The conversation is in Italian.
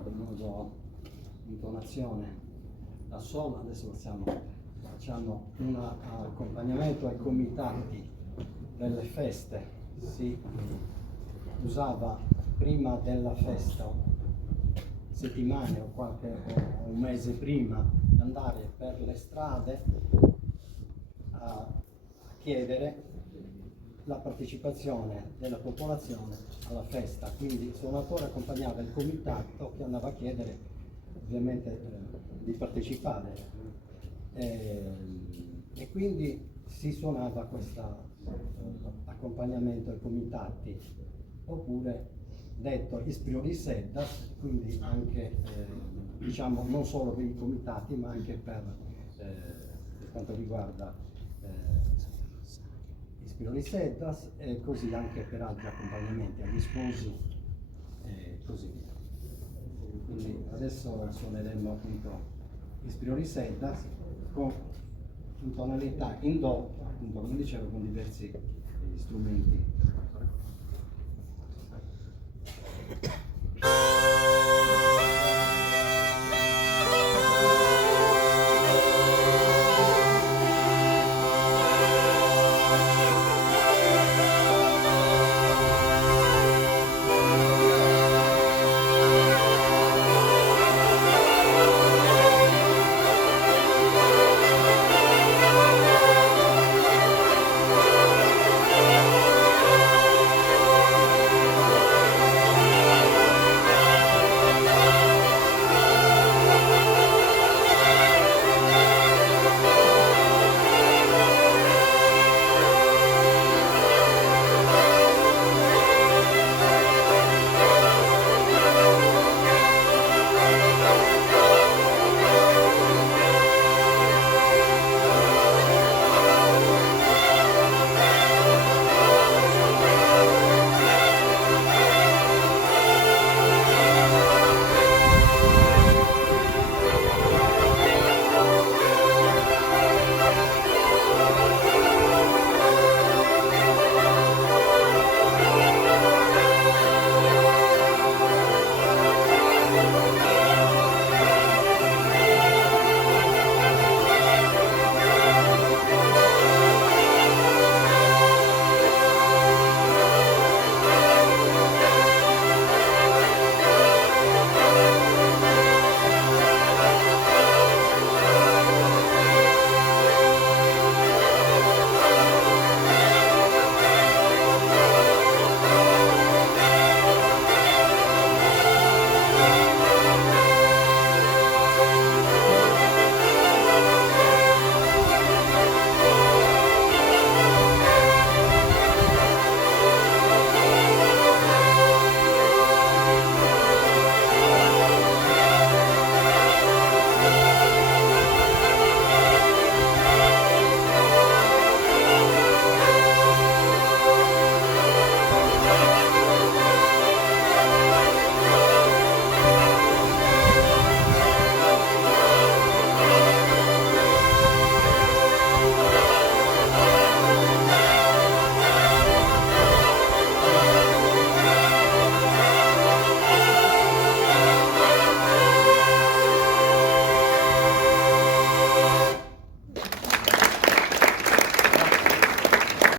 modo intonazione da sol. Adesso facciamo un accompagnamento ai comitati delle feste. Si usava prima della festa, settimane o un mese prima, andare per le strade a chiedere la partecipazione della popolazione alla festa. Quindi il suonatore accompagnava il comitato che andava a chiedere ovviamente di partecipare, e quindi si suonava questo accompagnamento ai comitati, oppure detto ispiroli seddas, quindi anche diciamo non solo per i comitati ma anche per quanto riguarda ispiroli seddas, e così anche per altri accompagnamenti agli sposi e così via. Quindi adesso suoneremo appunto ispiroli seddas in tonalità in do, appunto come dicevo, con diversi strumenti